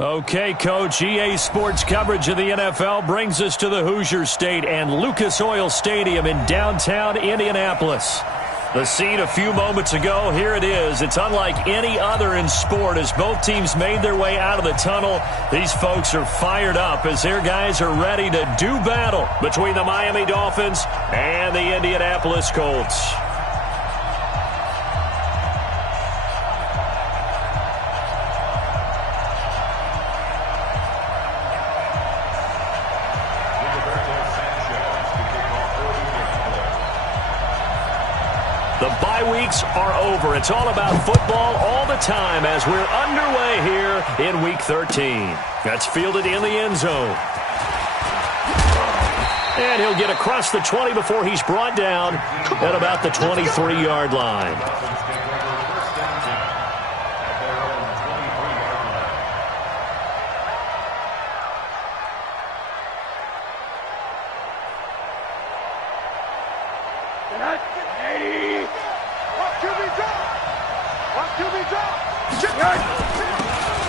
Okay, Coach, EA Sports coverage of the NFL brings us to the Hoosier State and Lucas Oil Stadium in downtown Indianapolis. The scene a few moments ago, here it is. It's unlike any other in sport as both teams made their way out of the tunnel. These folks are fired up as their guys are ready to do battle between the Miami Dolphins and the Indianapolis Colts. The bye weeks are over. It's all about football all the time as we're underway here in Week 13. That's fielded in the end zone. And he'll get across the 20 before he's brought down at about the 23-yard line.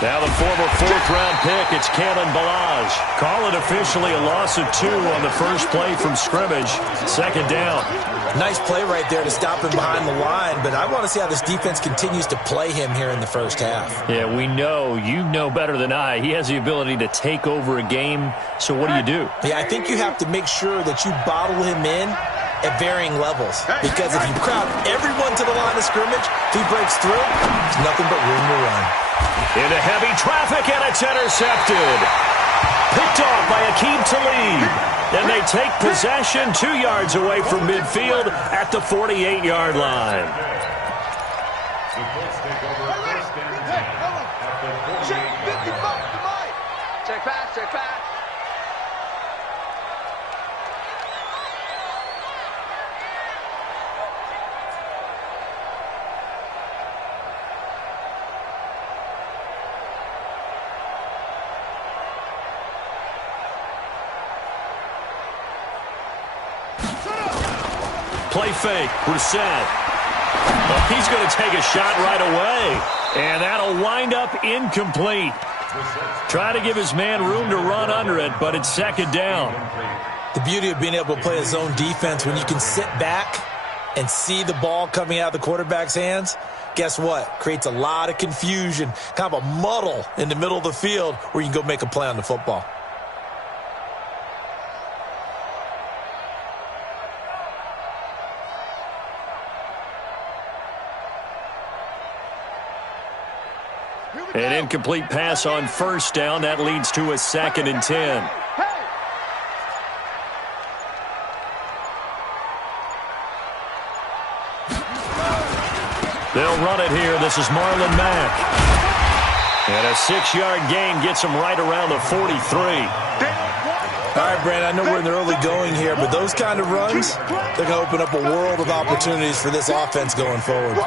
Now the former fourth-round pick, it's Kalen Ballage. Call it officially a loss of 2 on the first play from scrimmage. Second down. Nice play right there to stop him behind the line, but I want to see how this defense continues to play him here in the first half. Yeah, we know. You know better than I. He has the ability to take over a game, so what do? Yeah, I think you have to make sure that you bottle him in at varying levels, because if you crowd everyone to the line of scrimmage, if he breaks through, there's nothing but room to run. Into heavy traffic, and it's intercepted. Picked off by Aqib Talib. And they take possession 2 yards away from midfield at the 48-yard line. Check pass, check pass. Play fake, Brissett. Well, he's going to take a shot right away. And that'll wind up incomplete. Try to give his man room to run under it, but it's second down. The beauty of being able to play a zone defense when you can sit back and see the ball coming out of the quarterback's hands, guess what? Creates a lot of confusion, kind of a muddle in the middle of the field where you can go make a play on the football. An incomplete pass on first down. That leads to a 2nd and 10. They'll run it here. This is Marlon Mack. And a 6-yard gain gets him right around the 43. All right, Brandon, I know we're in the early going here, but those kind of runs, they're going to open up a world of opportunities for this offense going forward.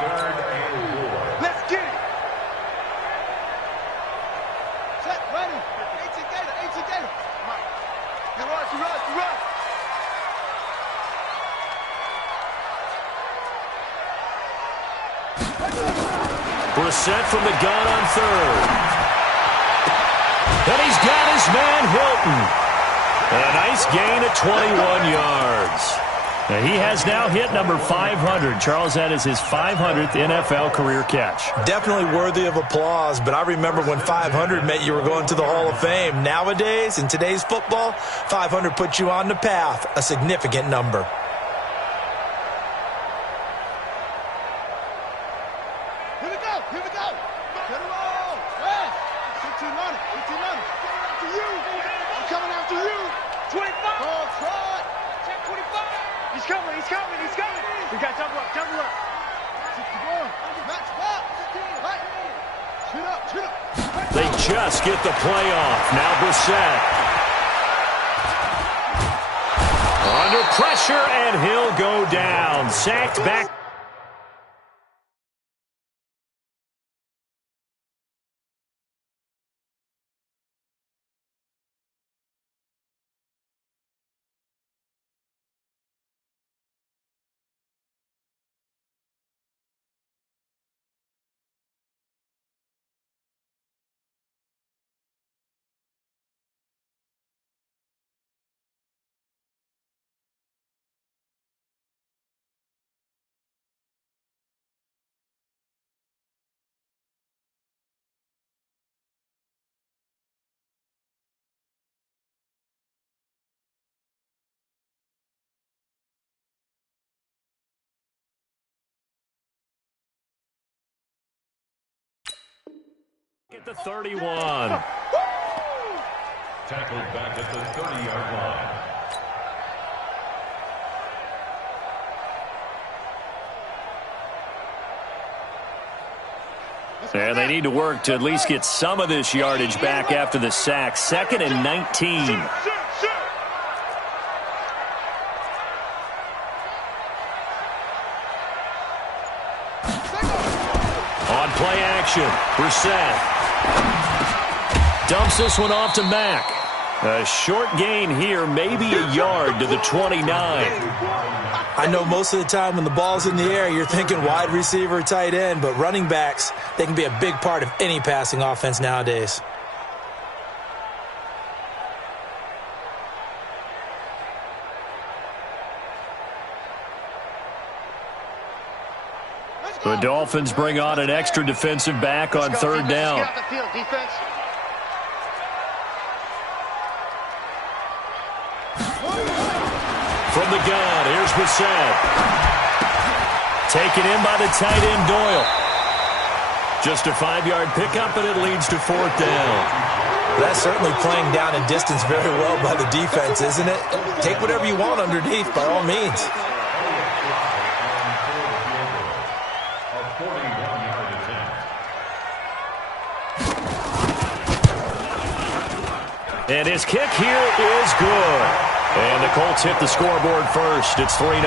Brissett from the gun on third. And he's got his man Hilton. A nice gain at 21 yards. Now he has now hit number 500. Charles, that is his 500th NFL career catch. Definitely worthy of applause, but I remember when 500 meant you were going to the Hall of Fame. Nowadays, in today's football, 500 puts you on the path, a significant number. They just get the play off. Now Brissett. Under pressure, and he'll go down. Sacked back. At the 31. Tackled back at the 30-yard line. And they need to work to at least get some of this yardage back after the sack. 2nd and 19. On play action, Brissett dumps this one off to Mack. A short gain here, maybe a yard to the 29. I know most of the time when the ball's in the air, you're thinking wide receiver, tight end, but running backs, they can be a big part of any passing offense nowadays. The Dolphins bring on an extra defensive back on 3rd down. From the gun, here's Brissett. Taken in by the tight end, Doyle. Just a 5-yard pickup, and it leads to 4th down. That's certainly playing down and distance very well by the defense, isn't it? Take whatever you want underneath, by all means. And his kick here is good. And the Colts hit the scoreboard first. It's 3-0.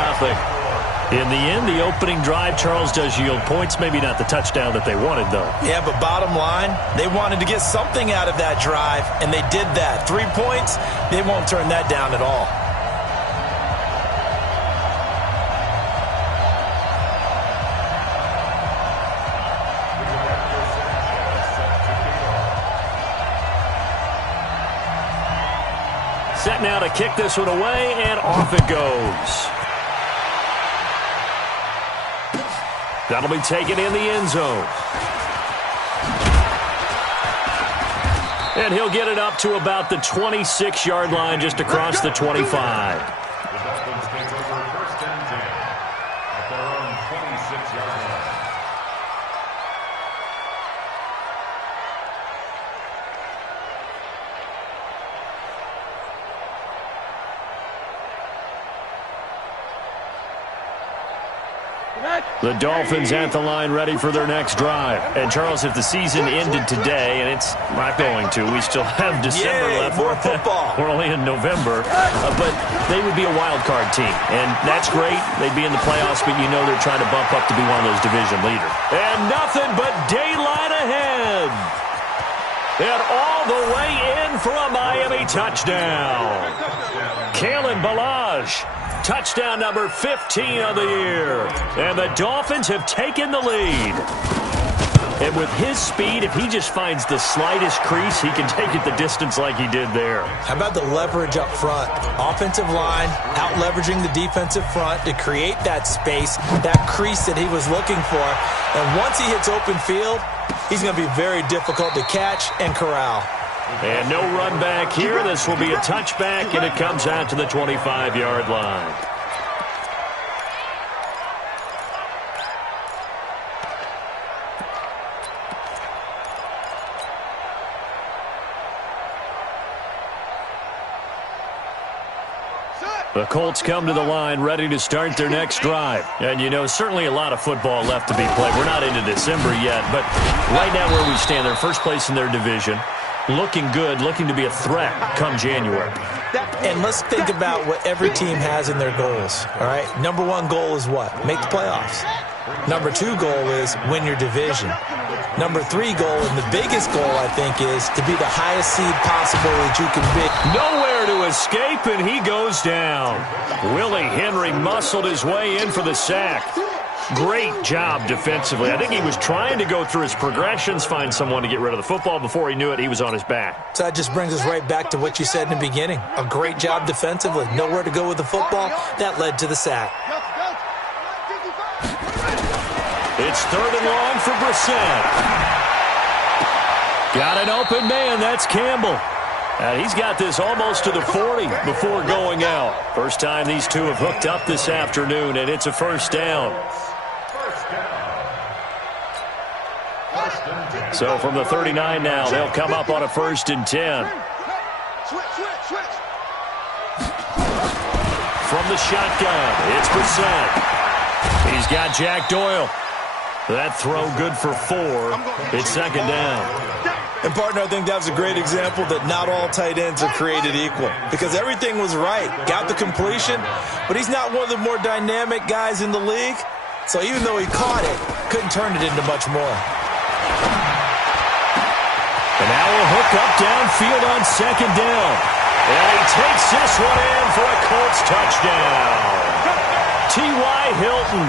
In the end, the opening drive, Charles, does yield points. Maybe not the touchdown that they wanted, though. Yeah, but bottom line, they wanted to get something out of that drive, and they did that. 3 points, they won't turn that down at all. Set now to kick this one away, and off it goes. That'll be taken in the end zone. And he'll get it up to about the 26-yard line, just across the 25. The Dolphins take over 1st and 10 at their own 26-yard line. The Dolphins at the line, ready for their next drive. And, Charles, if the season ended today, and it's not going to, we still have December left. More football. We're only in November. But they would be a wild card team. And that's great. They'd be in the playoffs, but you know they're trying to bump up to be one of those division leaders. And nothing but daylight ahead. And all the way in for a Miami touchdown. Kalen Ballage. Touchdown number 15 of the year. And the Dolphins have taken the lead. And with his speed, if he just finds the slightest crease, he can take it the distance like he did there. How about the leverage up front? Offensive line, out-leveraging the defensive front to create that space, that crease that he was looking for. And once he hits open field, he's going to be very difficult to catch and corral. And no run back here. This will be a touchback, and it comes out to the 25-yard line. The Colts come to the line ready to start their next drive. And, you know, certainly a lot of football left to be played. We're not into December yet, but right now where we stand, they're first place in their division. Looking good, looking to be a threat come January. And let's think about what every team has in their goals, all right? Number 1 goal is what? Make the playoffs. Number 2 goal is win your division. Number 3 goal, and the biggest goal, I think, is to be the highest seed possible that you can be. Nowhere to escape, and he goes down. Willie Henry muscled his way in for the sack. Great job defensively. I think he was trying to go through his progressions, find someone to get rid of the football. Before he knew it, he was on his back. So that just brings us right back to what you said in the beginning. A great job defensively. Nowhere to go with the football. That led to the sack. It's 3rd and long for Brissett. Got an open man. That's Campbell. And he's got this almost to the 40 before going out. First time these two have hooked up this afternoon, and it's a 1st down. First and 10. So from the 39 now, they'll come up on a 1st and 10. From the shotgun, it's Brissett. He's got Jack Doyle. That throw good for 4. It's 2nd down. And, partner, I think that was a great example that not all tight ends are created equal because everything was right. Got the completion, but he's not one of the more dynamic guys in the league. So even though he caught it, couldn't turn it into much more. And now a hook up downfield on 2nd down. And he takes this one in for a Colts touchdown. T.Y. Hilton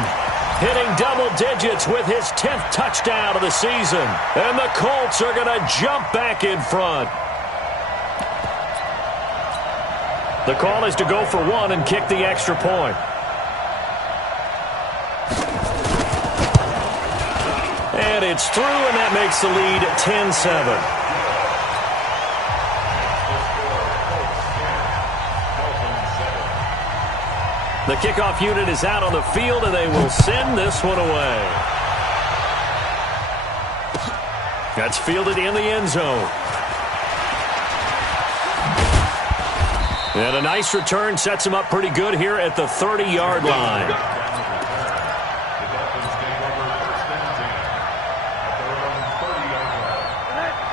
hitting double digits with his 10th touchdown of the season. And the Colts are going to jump back in front. The call is to go for 1 and kick the extra point. And it's through, and that makes the lead 10-7. The kickoff unit is out on the field, and they will send this one away. That's fielded in the end zone. And a nice return sets him up pretty good here at the 30-yard line.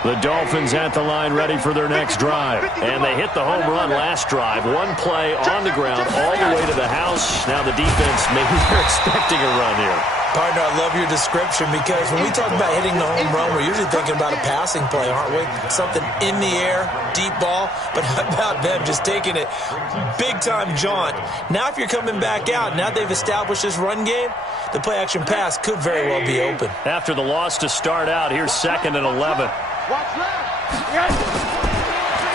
The Dolphins at the line ready for their next drive. And they hit the home run last drive. 1 play on the ground all the way to the house. Now the defense, maybe they're expecting a run here. Partner, I love your description because when we talk about hitting the home run, we're usually thinking about a passing play, aren't we? Something in the air, deep ball. But how about them just taking it big-time jaunt? Now if you're coming back out, now they've established this run game, the play-action pass could very well be open. After the loss to start out, here's 2nd and 11.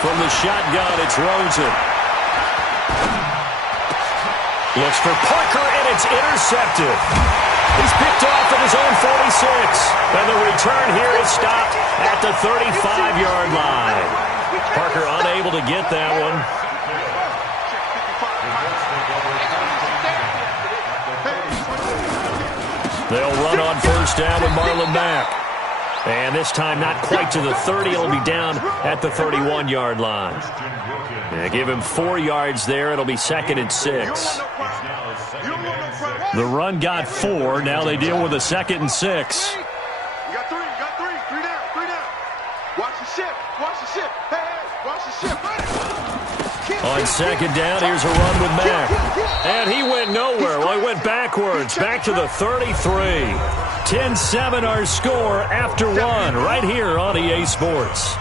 From the shotgun, it's Rosen. Looks for Parker, and it's intercepted. He's picked off at his own 46. And the return here is stopped at the 35-yard line. Parker unable to get that one. They'll run on 1st down with Marlon Mack. And this time not quite to the 30. It'll be down at the 31-yard line. Yeah, give him 4 yards there. It'll be 2nd and 6. The run got 4. Now they deal with a 2nd and 6. You got 3. Three down. Watch the ship. Hey, watch the ship. On 2nd down, here's a run with Mack. And he went nowhere. Well, he went backwards. Back to the 33. 10-7 our score after 1 right here on EA Sports.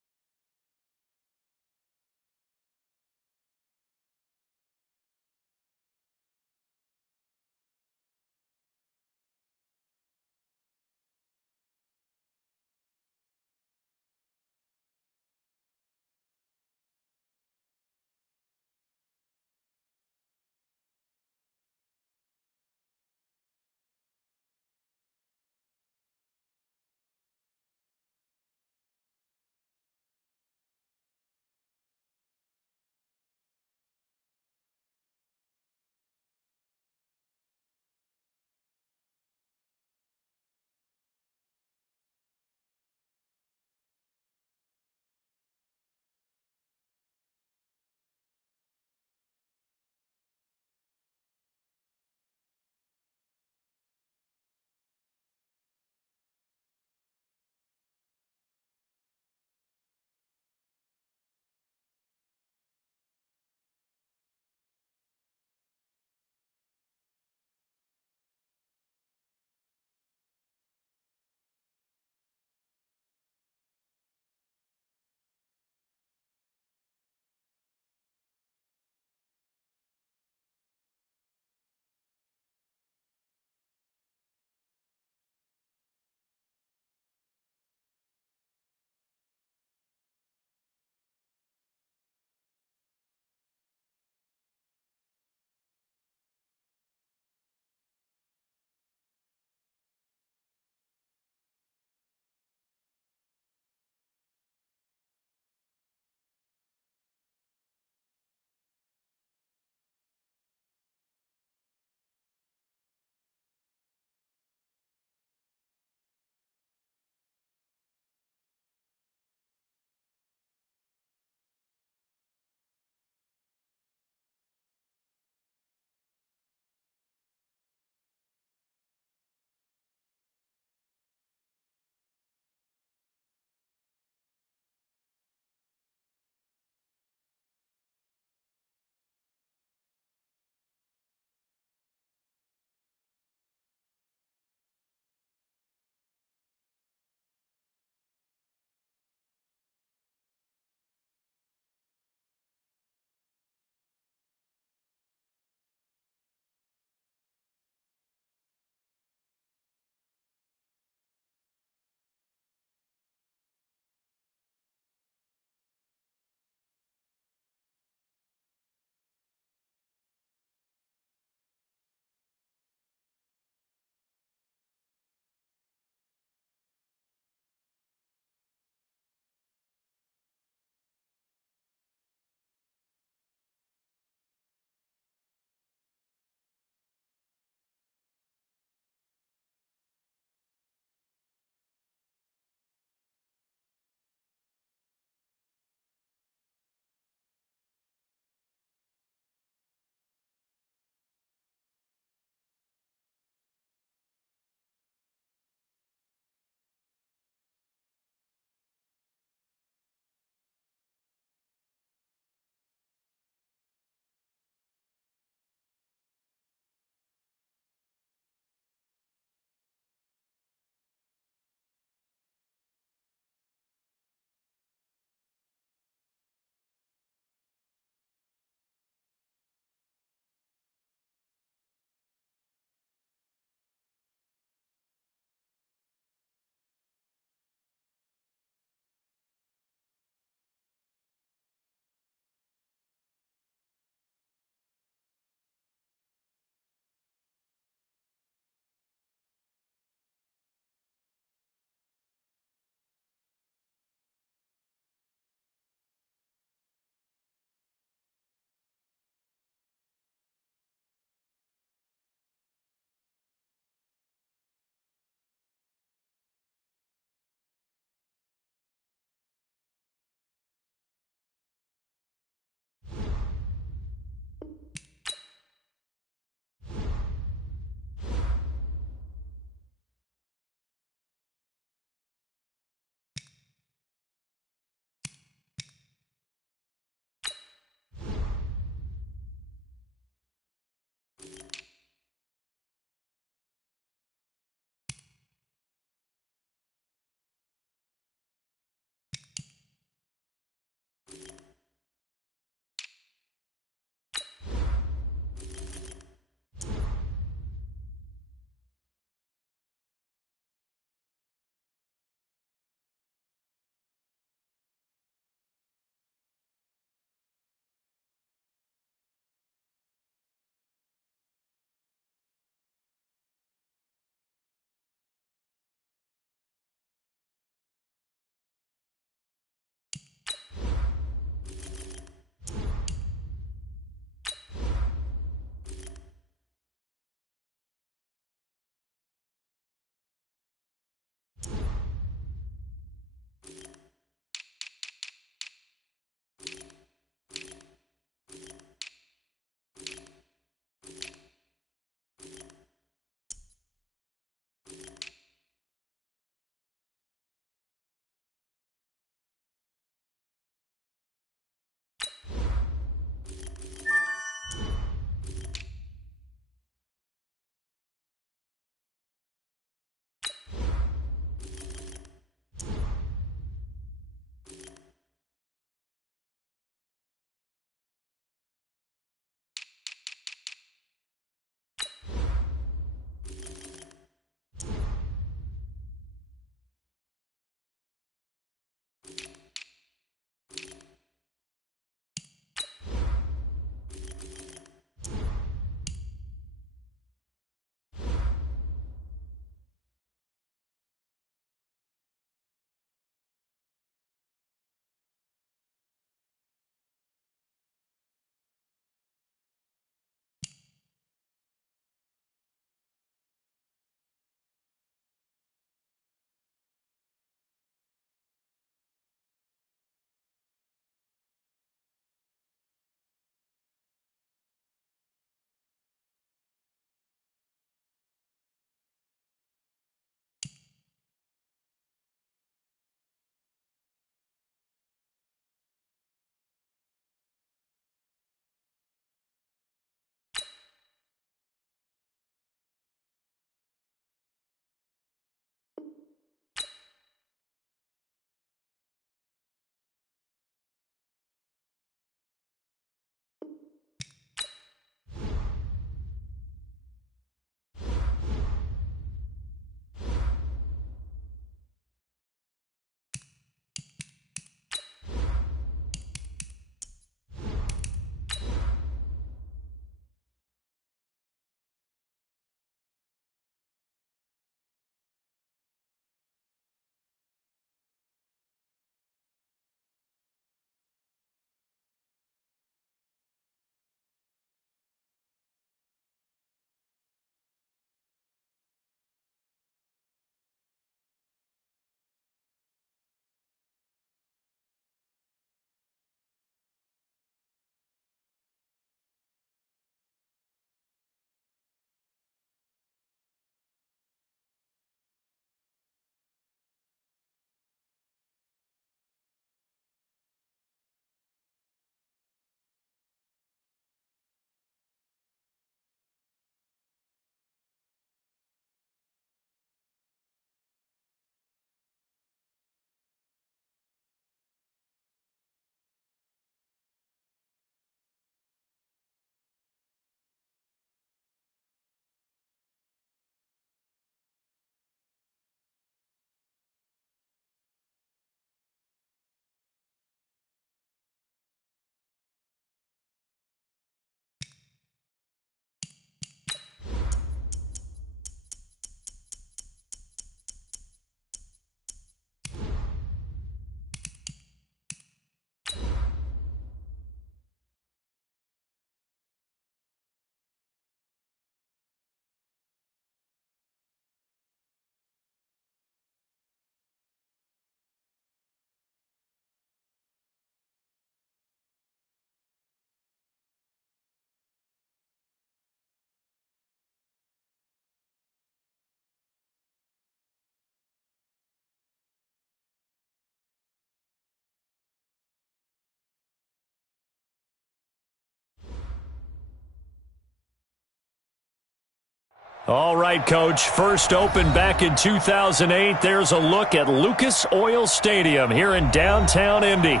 All right, Coach. First opened back in 2008. There's a look at Lucas Oil Stadium here in downtown Indy.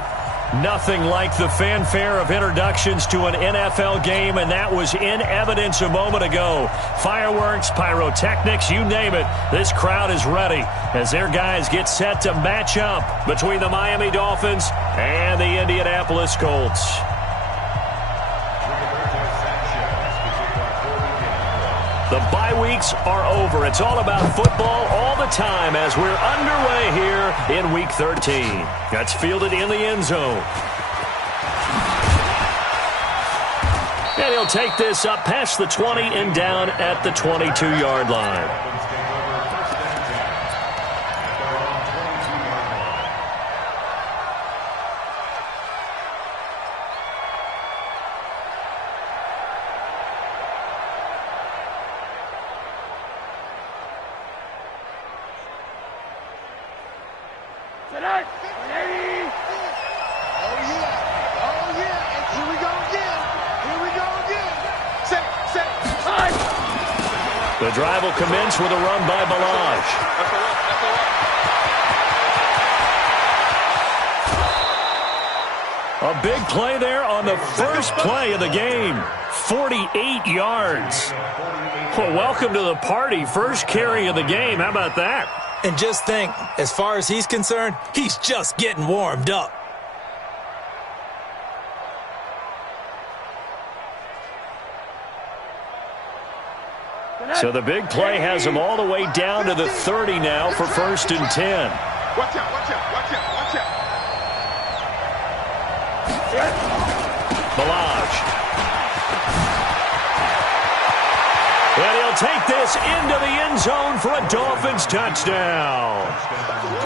Nothing like the fanfare of introductions to an NFL game, and that was in evidence a moment ago. Fireworks, pyrotechnics, you name it. This crowd is ready as their guys get set to match up between the Miami Dolphins and the Indianapolis Colts. The bye weeks are over. It's all about football all the time as we're underway here in Week 13. That's fielded in the end zone. And he'll take this up past the 20 and down at the 22-yard line. The drive will commence with a run by Balaj. A big play there on the first play of the game. 48 yards. Well, welcome to the party. First carry of the game. How about that? And just think, as far as he's concerned, he's just getting warmed up. So the big play has him all the way down to the 30 now for 1st and 10. Watch out, watch out, watch out, watch out. Balaj. And he'll take this into the end zone for a Dolphins touchdown.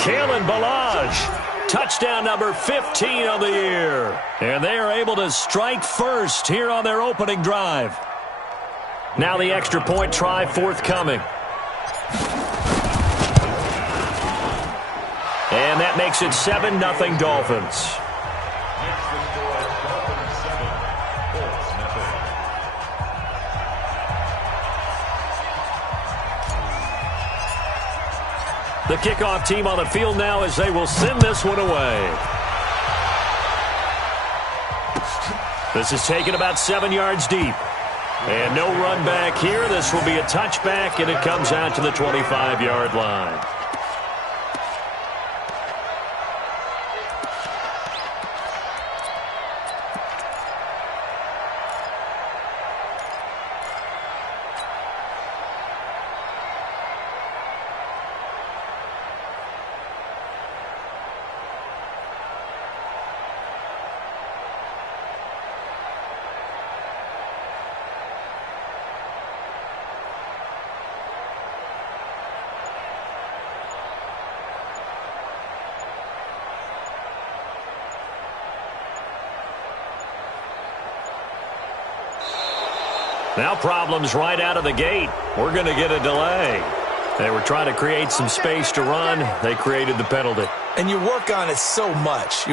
Kalen Balaj, touchdown number 15 of the year. And they are able to strike first here on their opening drive. Now the extra point try forthcoming. And that makes it 7-0 Dolphins. The kickoff team on the field now as they will send this one away. This is taken about 7 yards deep. And no run back here. This will be a touchback, and it comes out to the 25-yard line. Now problems right out of the gate. We're going to get a delay. They were trying to create some space to run. They created the penalty. And you work on it so much.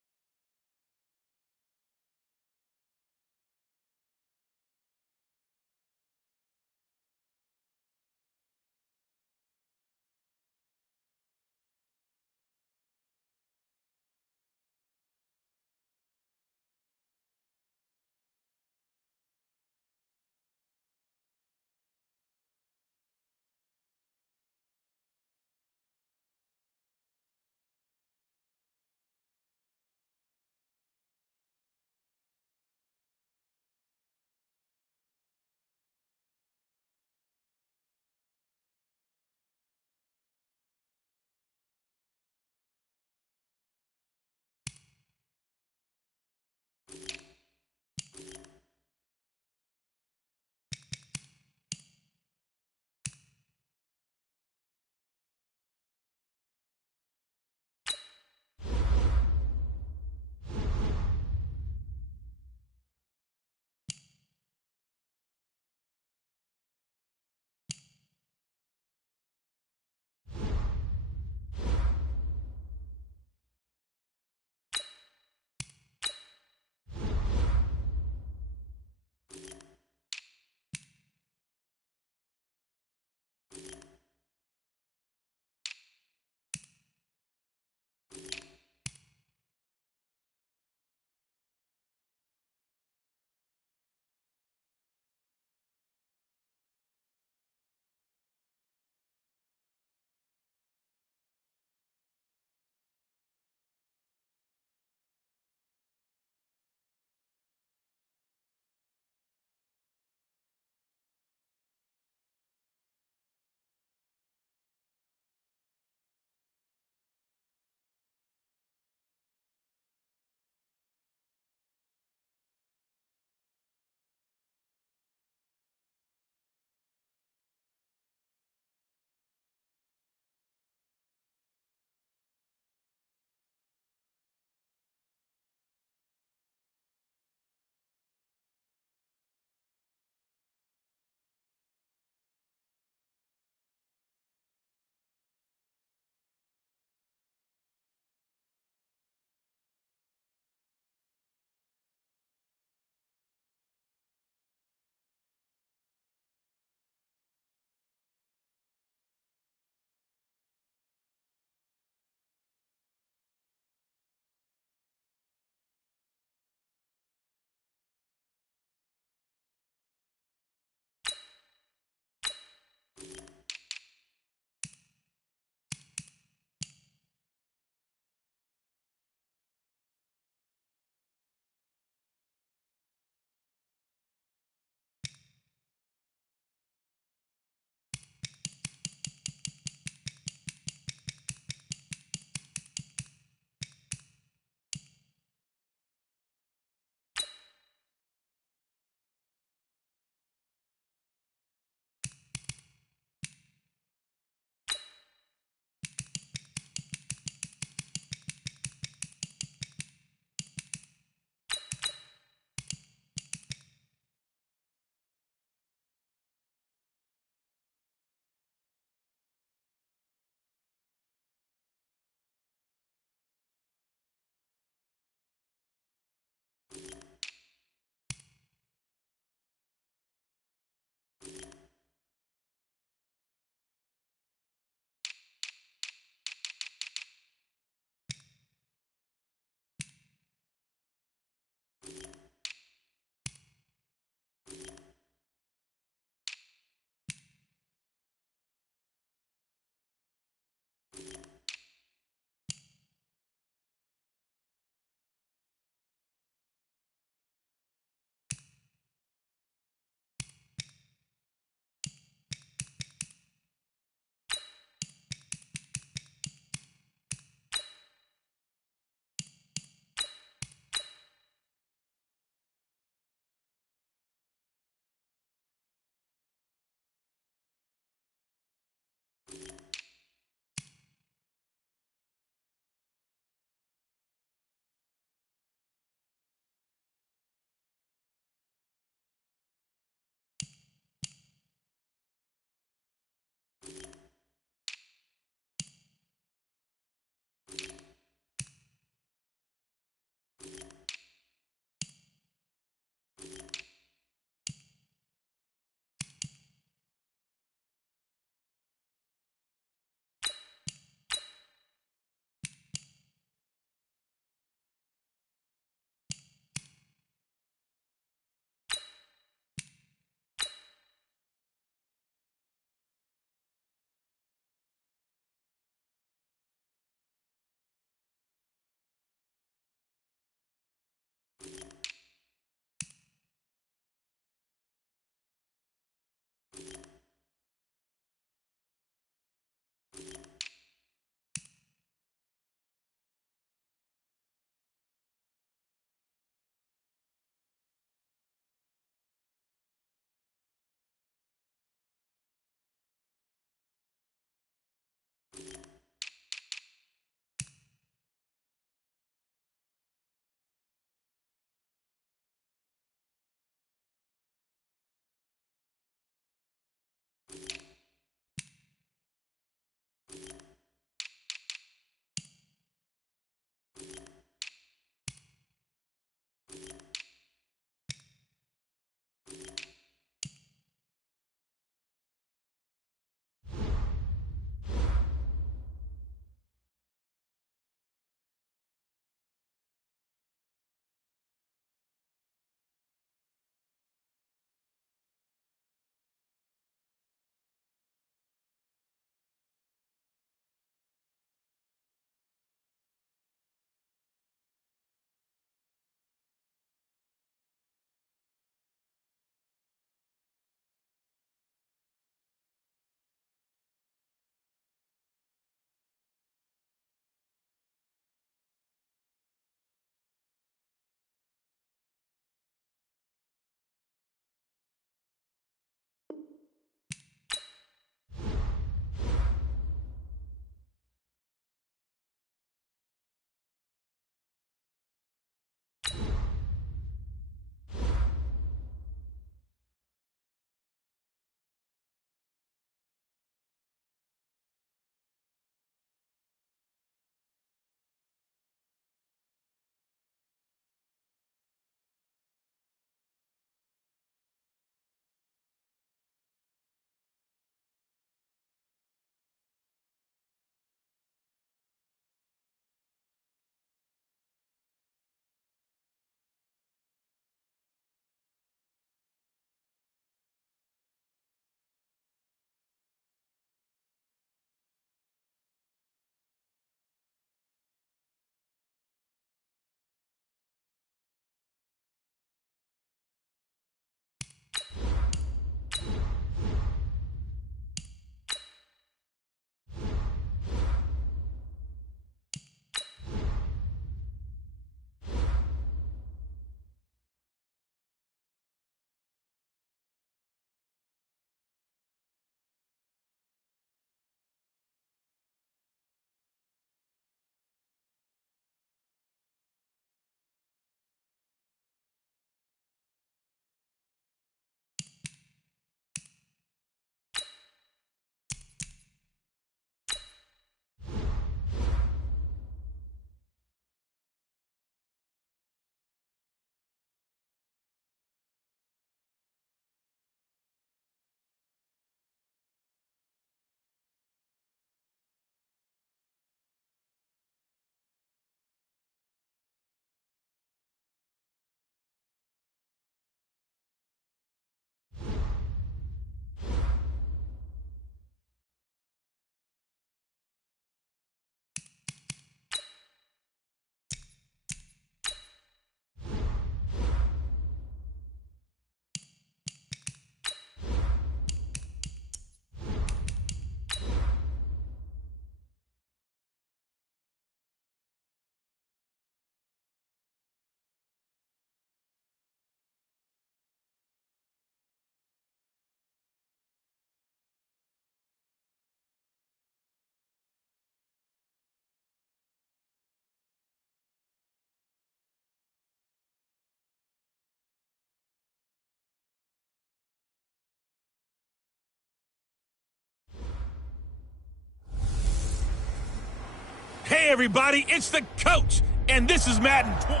Hey, everybody, it's the coach, and this is Madden 20.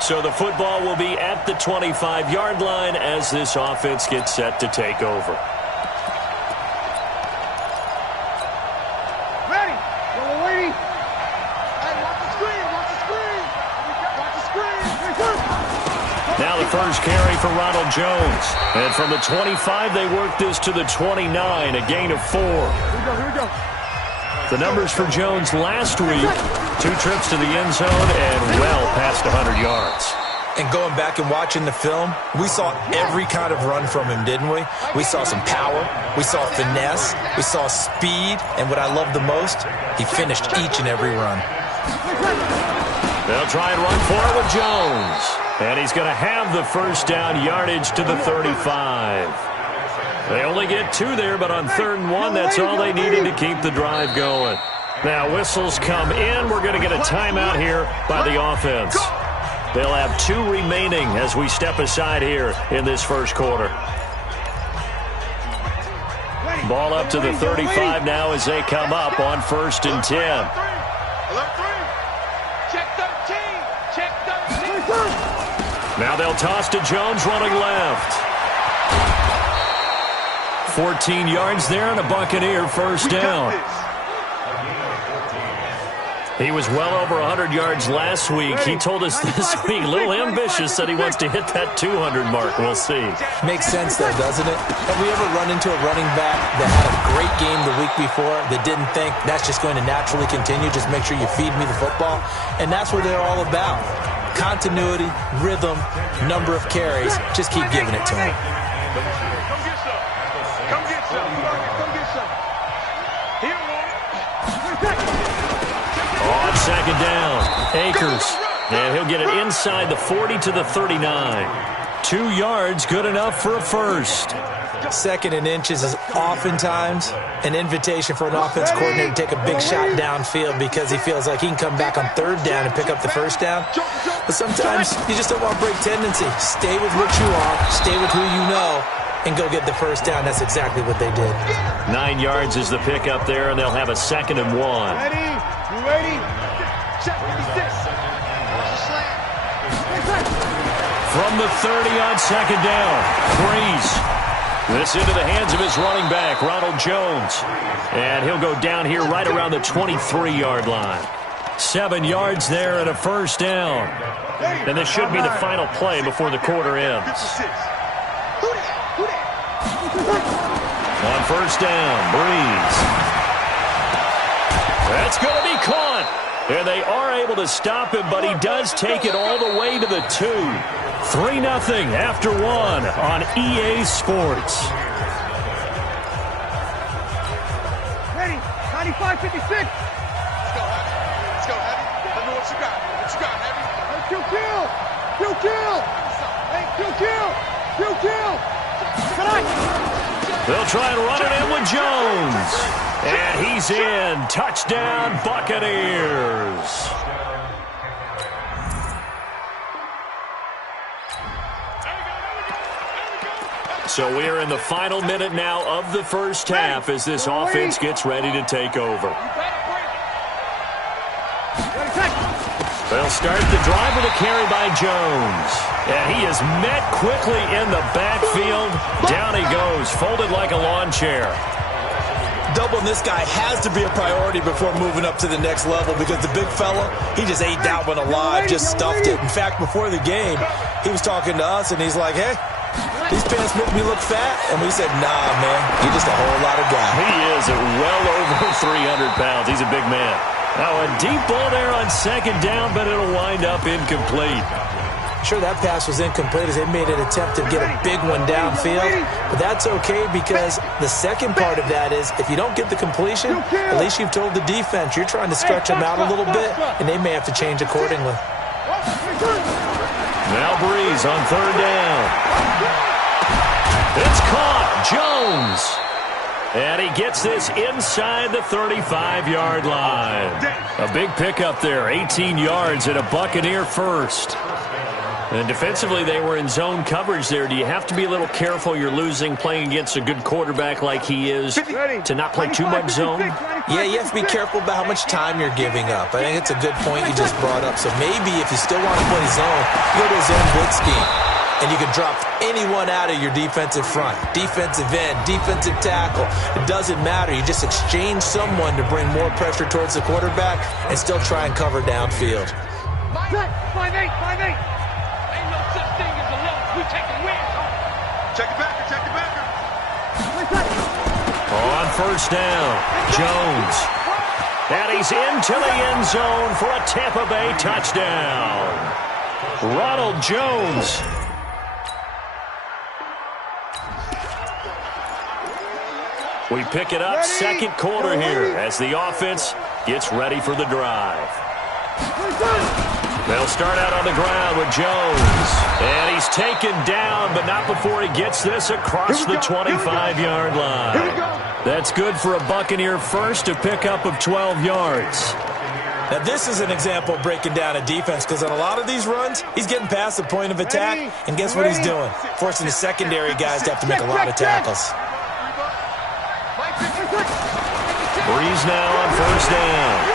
So the football will be at the 25-yard line as this offense gets set to take over. Ready? We're waiting. Hey, watch the screen. Watch the screen. Watch the screen. Now the first carry for Ronald Jones. And from the 25, they work this to the 29, a gain of 4. Here we go. The numbers for Jones last week, 2 trips to the end zone and well past 100 yards. And going back and watching the film, we saw every kind of run from him, didn't we? We saw some power, we saw finesse, we saw speed, and what I love the most, he finished each and every run. They'll try and run for it with Jones. And he's going to have the first down yardage to the 35. They only get 2 there, but on 3rd and 1, that's all they needed to keep the drive going. Now whistles come in. We're going to get a timeout here by the offense. They'll have 2 remaining as we step aside here in this first quarter. Ball up to the 35 now as they come up on 1st and 10. Check 13. Check 13. Now they'll toss to Jones running left. 14 yards there and a Buccaneer first down. He was well over 100 yards last week. He told us this week, a little ambitious, that he wants to hit that 200 mark. We'll see. Makes sense, though, doesn't it? Have we ever run into a running back that had a great game the week before that didn't think that's just going to naturally continue? Just make sure you feed me the football. And that's what they're all about. Continuity, rhythm, number of carries. Just keep giving it to him. Come get some. Come get some. Here, On 2nd down, Akers. And he'll get it inside the 40 to the 39. 2 yards, good enough for a first. 2nd and inches is oftentimes an invitation for an offense coordinator to take a big shot downfield because he feels like he can come back on 3rd down and pick up the first down. But sometimes you just don't want break tendency. Stay with what you are, stay with who you know, and go get the first down. That's exactly what they did. 9 yards is the pickup there, and they'll have a 2nd and 1. ready? You ready? Check 56. From the 30 on 2nd down, Breeze. This into the hands of his running back, Ronald Jones. And he'll go down here right around the 23-yard line. 7 yards there and a first down. And this should be the final play before the quarter ends. On 1st down, Breeze. That's going to be caught. And they are able to stop him, but he does take it all the way to the 2. 3-0 after 1 on EA Sports. Ready? 95, 56. Let's go, Heavy. Let's go, Heavy. Let me know what you got. What you got, Heavy? Hey, kill. Hey, kill. They'll try and run it in with Jones. And he's in. Touchdown, Buccaneers. So we're in the final minute now of the first half as this offense gets ready to take over. They'll start the drive with a carry by Jones. And he is met quickly in the backfield. Down he goes, folded like a lawn chair. Doubling this guy has to be a priority before moving up to the next level because the big fella, he just ate that one alive, just stuffed it. In fact, before the game, he was talking to us, and he's like, hey, these pants make me look fat. And we said, nah, man, you're just a whole lot of guy. He is at well over 300 pounds. He's a big man. Now a deep ball there on 2nd down, but it'll wind up incomplete. Sure, that pass was incomplete as they made an attempt to get a big one downfield. But that's okay because the second part of that is if you don't get the completion, at least you've told the defense you're trying to stretch them out a little bit, and they may have to change accordingly. Now Breeze on 3rd down. It's caught. Jones. And he gets this inside the 35-yard line. A big pickup there, 18 yards and a Buccaneer first. And defensively, they were in zone coverage there. Do you have to be a little careful you're losing playing against a good quarterback like he is to not play too much zone? Yeah, you have to be careful about how much time you're giving up. I think it's a good point you just brought up. So maybe if you still want to play zone, you go to a zone blitz scheme. And you can drop anyone out of your defensive front. Defensive end, defensive tackle. It doesn't matter. You just exchange someone to bring more pressure towards the quarterback and still try and cover downfield. 5-8. Ain't no such thing as a loss. We take a win. Check it backer. On first down, Jones. And he's into the end zone for a Tampa Bay touchdown. Ronald Jones. We pick it up second quarter here as the offense gets ready for the drive. They'll start out on the ground with Jones. And he's taken down, but not before he gets this across the 25-yard line. That's good for a Buccaneer first, a pickup of 12 yards. Now, this is an example of breaking down a defense because on a lot of these runs, he's getting past the point of attack, and guess what he's doing? Forcing the secondary guys to have to make a lot of tackles. Breeze now on first down.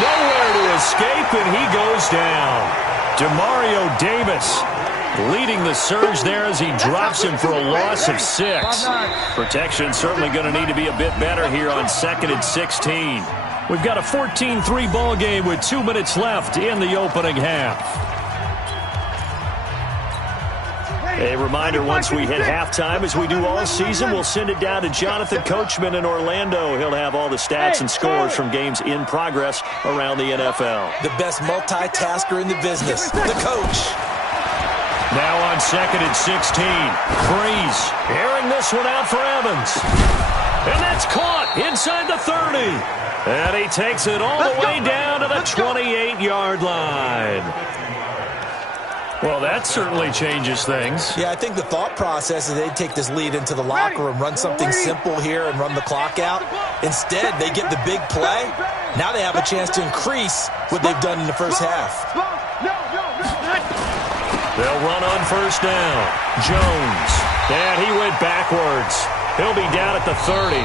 Nowhere to escape, and he goes down. Demario Davis leading the surge there as he drops him for a loss of 6. Protection certainly going to need to be a bit better here on 2nd and 16. We've got a 14-3 ball game with 2 minutes left in the opening half. A reminder, once we hit halftime, as we do all season, we'll send it down to Jonathan Coachman in Orlando. He'll have all the stats and scores from games in progress around the NFL. The best multitasker in the business, the coach. Now on 2nd and 16, Breeze airing this one out for Evans. And that's caught inside the 30. And he takes it all the way down to the 28-yard line. Well, that certainly changes things. Yeah, I think the thought process is they'd take this lead into the locker room, run something simple here and run the clock out. Instead, they get the big play. Now they have a chance to increase what they've done in the first half. They'll run on first down. Jones. And he went backwards. He'll be down at the 30.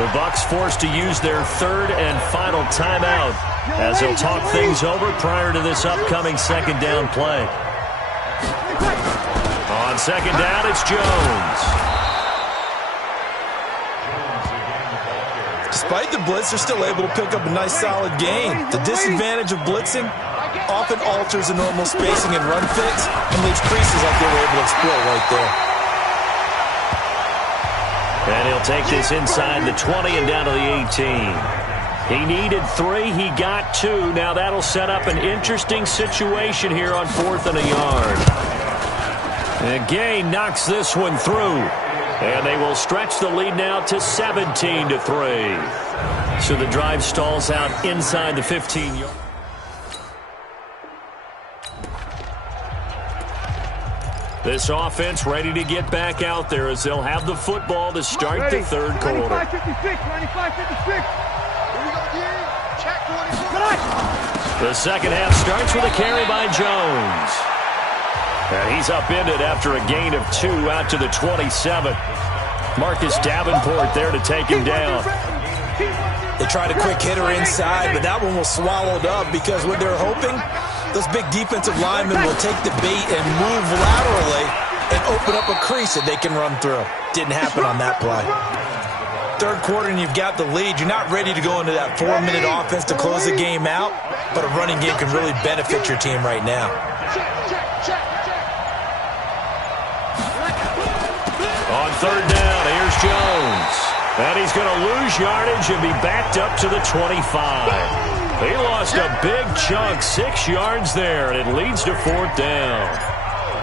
The Bucs forced to use their third and final timeout as they'll talk things over prior to this upcoming second down play. On second down, it's Jones. Despite the blitz, they're still able to pick up a nice solid gain. The disadvantage of blitzing often alters the normal spacing and run fits and leaves creases like they were able to exploit right there. And he'll take this inside the 20 and down to the 18. He needed 3. He got 2. Now that'll set up an interesting situation here on 4th and a yard. And Gay knocks this one through. And they will stretch the lead now to 17-3. So the drive stalls out inside the 15-yard. This offense ready to get back out there as they'll have the football to start the third quarter. 95-56. The second half starts with a carry by Jones. And he's upended after a gain of 2 out to the 27. Marcus Davenport there to take him down. They tried a quick hitter inside, but that one was swallowed up because what they're hoping, those big defensive linemen will take the bait and move laterally and open up a crease that they can run through. Didn't happen on that play. Third quarter and you've got the lead. You're not ready to go into that 4-minute offense to close the game out, but a running game can really benefit your team right now. On third down, here's Jones. And he's going to lose yardage and be backed up to the 25. He lost a big chunk, 6 yards there, and it leads to 4th down.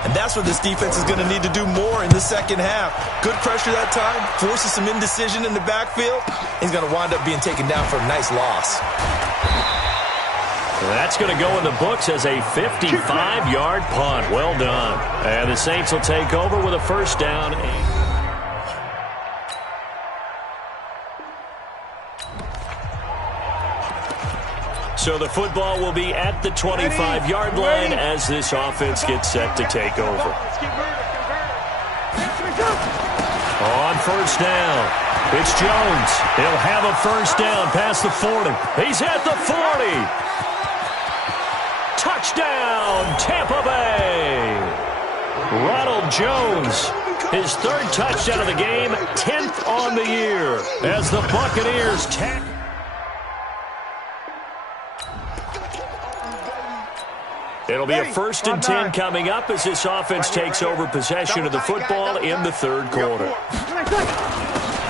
And that's what this defense is going to need to do more in the second half. Good pressure that time, forces some indecision in the backfield. He's going to wind up being taken down for a nice loss. That's going to go in the books as a 55-yard punt. Well done. And the Saints will take over with a first down. So the football will be at the 25-yard line as this offense gets set to take over. On first down, it's Jones. He'll have a first down past the 40. He's at the 40. Touchdown, Tampa Bay. Ronald Jones, his third touchdown of the game, 10th on the year, as the Buccaneers tackle. It'll be a 1st and 10 coming up as this offense takes over possession of the football in the third quarter.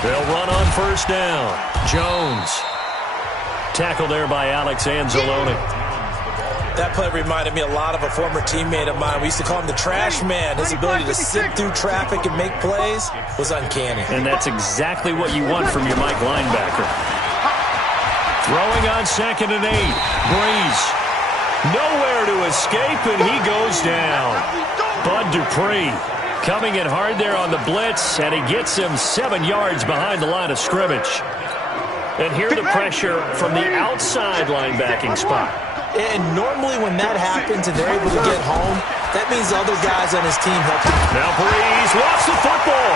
They'll run on first down. Jones. Tackle there by Alex Anzalone. That play reminded me a lot of a former teammate of mine. We used to call him the trash man. His ability to sit through traffic and make plays was uncanny. And that's exactly what you want from your Mike linebacker. Throwing on 2nd and 8. Breeze. Nowhere to escape, and he goes down. Bud Dupree coming in hard there on the blitz, and he gets him 7 yards behind the line of scrimmage. And here the pressure from the outside linebacking spot. And normally when that happens and they're able to get home, that means the other guys on his team help him. Now Breeze lost the football.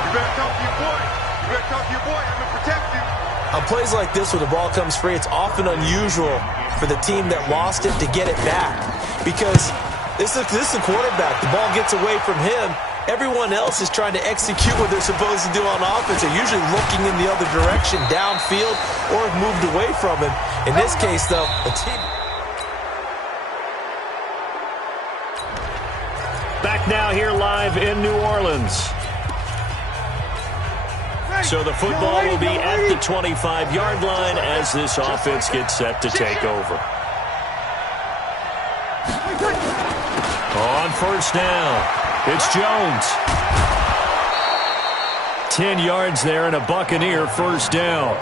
You better talk to your boy. You better talk to your boy. I'm going to protect you. On plays like this where the ball comes free, it's often unusual for the team that lost it to get it back. Because this is a quarterback. The ball gets away from him. Everyone else is trying to execute what they're supposed to do on offense. They're usually looking in the other direction, downfield, or have moved away from him. In this case, though, the team... Back now here live in New Orleans. So the football will be at the 25-yard line as this offense gets set to take over. On first down, it's Jones. 10 yards there and a Buccaneer first down.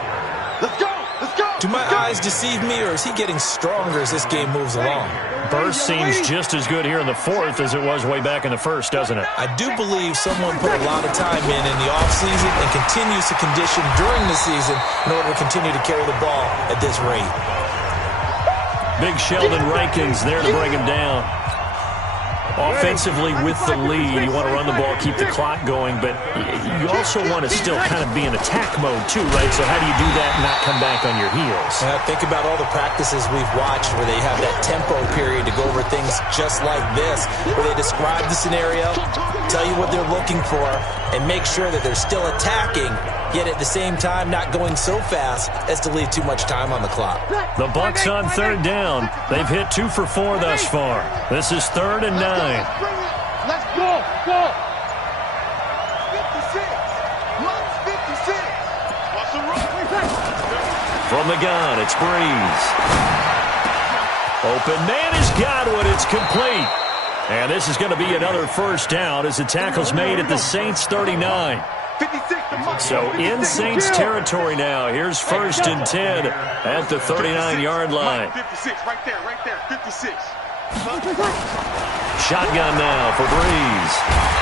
Let's go. Let's go. Do my eyes deceive me, or is he getting stronger as this game moves along? Burst seems just as good here in the fourth as it was way back in the first, doesn't it? I do believe someone put a lot of time in the offseason and continues to condition during the season in order to continue to carry the ball at this rate. Big Sheldon Rankins there to bring him down. Offensively with the lead, you want to run the ball, keep the clock going, but you also want to still kind of be in attack mode too, right? So how do you do that and not come back on your heels? Think about all the practices we've watched where they have that tempo period to go over things just like this, where they describe the scenario, tell you what they're looking for, and make sure that they're still attacking, yet at the same time not going so fast as to leave too much time on the clock. The Bucs on third down. They've hit 2 for 4 thus far. This is 3rd and 9. Let's go. Go. 56. Runs 56. Watch the run. From the gun, it's Breeze. Open man is Godwin. It's complete. And this is going to be another first down as the tackle's made at the Saints 39. 56. So in Saints territory now. Here's 1st and 10 at the 39-yard line. 56. Right there. 56. Shotgun now for Breeze.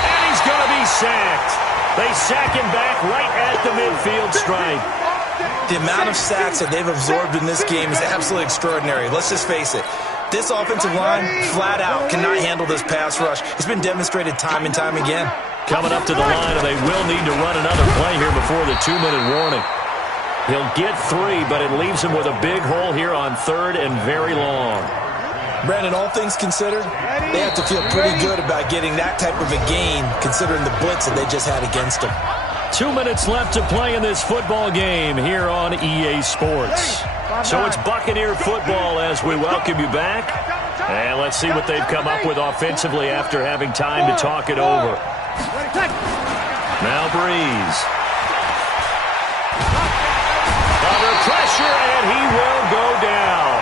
And he's going to be sacked. They sack him back right at the midfield stripe. The amount of sacks that they've absorbed in this game is absolutely extraordinary. Let's just face it. This offensive line, flat out, cannot handle this pass rush. It's been demonstrated time and time again. Coming up to the line, and they will need to run another play here before the 2-minute warning. He'll get 3, but it leaves him with a big hole here on 3rd and very long. Brandon, all things considered, they have to feel pretty good about getting that type of a gain, considering the blitz that they just had against them. 2 minutes left to play in this football game here on EA Sports. So it's Buccaneer football as we welcome you back. And let's see what they've come up with offensively after having time to talk it over. Now Breeze. Under pressure, and he will go down.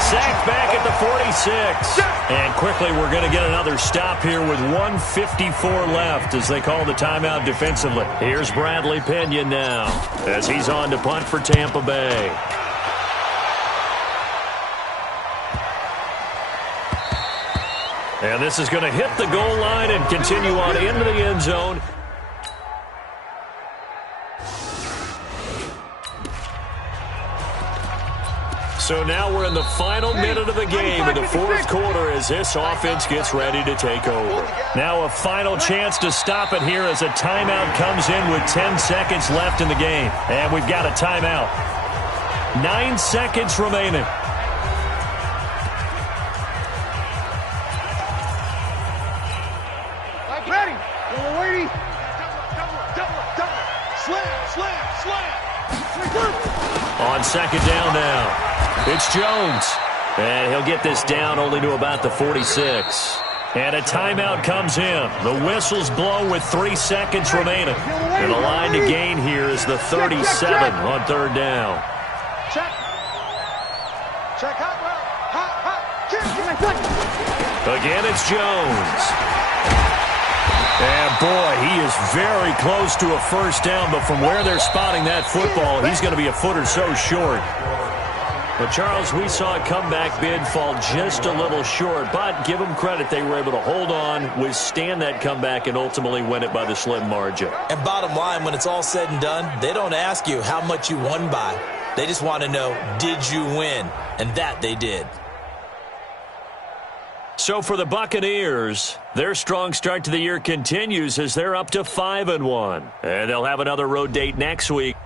Sacked back at the 46. And quickly we're going to get another stop here with 1:54 left as they call the timeout defensively. Here's Bradley Pinion now as he's on to punt for Tampa Bay. And this is going to hit the goal line and continue on into the end zone. So now we're in the final minute of the game in the fourth quarter as this offense gets ready to take over. Now a final chance to stop it here as a timeout comes in with 10 seconds left in the game. And we've got a timeout. 9 seconds remaining. Ready. Double waiting. Double. Slam. On second down now, it's Jones. And he'll get this down only to about the 46. And a timeout comes in. The whistles blow with 3 seconds remaining. And the line to gain here is the 37 on third down. Check. Hot route. Again, it's Jones. And, boy, he is very close to a first down, but from where they're spotting that football, he's going to be a foot or so short. But, Charles, we saw a comeback bid fall just a little short, but give them credit. They were able to hold on, withstand that comeback, and ultimately win it by the slim margin. And bottom line, when it's all said and done, they don't ask you how much you won by. They just want to know, did you win? And that they did. So for the Buccaneers, their strong start to the year continues as they're up to 5-1. And they'll have another road date next week.